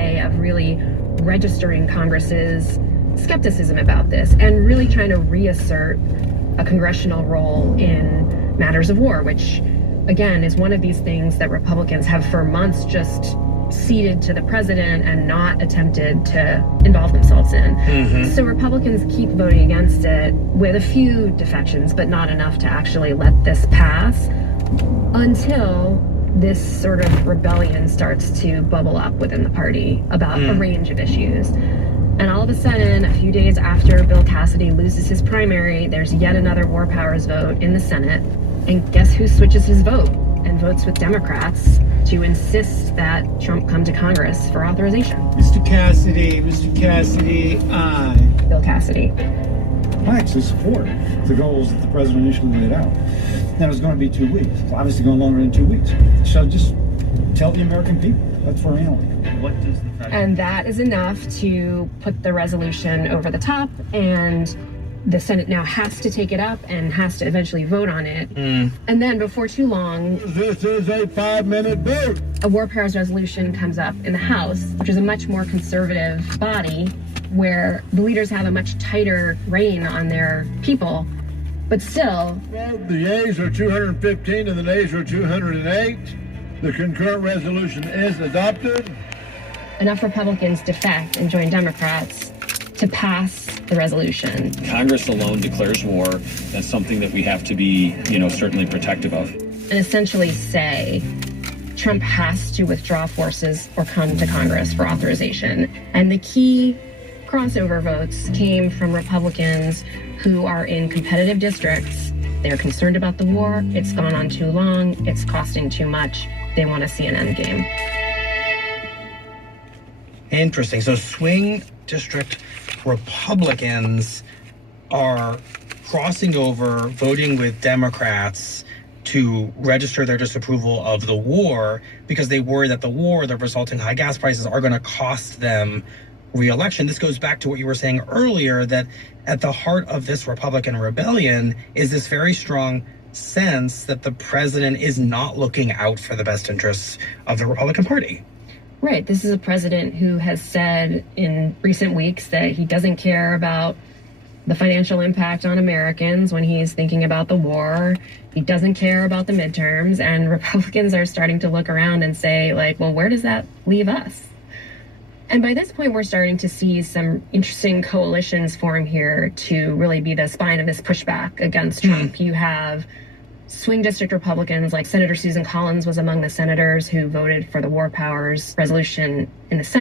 way of really registering Congress's skepticism about this and really trying to reassert a congressional role in matters of war, which, again, is one of these things that Republicans have for months just ceded to the president and not attempted to involve themselves in. So Republicans keep voting against it with a few defections, but not enough to actually let this pass until this sort of rebellion starts to bubble up within the party about a range of issues. And all of a sudden, a few days after Bill Cassidy loses his primary, there's yet another war powers vote in the Senate. And guess who switches his vote and votes with Democrats to insist that Trump come to Congress for authorization? Mr. Cassidy, aye. Bill Cassidy. I actually support the goals that the president initially laid out. That it was going to be 2 weeks. It's obviously going longer than 2 weeks. So just tell the American people. That's for reality. What does the fact? And that is enough to put the resolution over the top, and the Senate now has to take it up and has to eventually vote on it. And then before too long, This is a 5-minute vote. a war powers resolution comes up in the House, which is a much more conservative body where the leaders have a much tighter rein on their people. But still, Well, the yeas are 215 and the nays are 208. The concurrent resolution is adopted. enough Republicans defect and join Democrats to pass the resolution. Congress alone declares war. That's something that we have to be, certainly protective of. And essentially say Trump has to withdraw forces or come to Congress for authorization. And the key crossover votes came from Republicans who are in competitive districts. They're concerned about the war. It's gone on too long. It's costing too much. They want to see an end game. Interesting. So swing district Republicans are crossing over, voting with Democrats to register their disapproval of the war because they worry that the war, the resulting high gas prices, are going to cost them re-election. This goes back to what you were saying earlier, that at the heart of this Republican rebellion is this very strong sense that the president is not looking out for the best interests of the Republican Party. Right. This is a president who has said in recent weeks that he doesn't care about the financial impact on Americans when he's thinking about the war. He doesn't care about the midterms. And Republicans are starting to look around and say, well, where does that leave us? And by this point, we're starting to see some interesting coalitions form here to really be the spine of this pushback against Trump. You have swing district Republicans, like Senator Susan Collins was among the senators who voted for the war powers resolution in the Senate.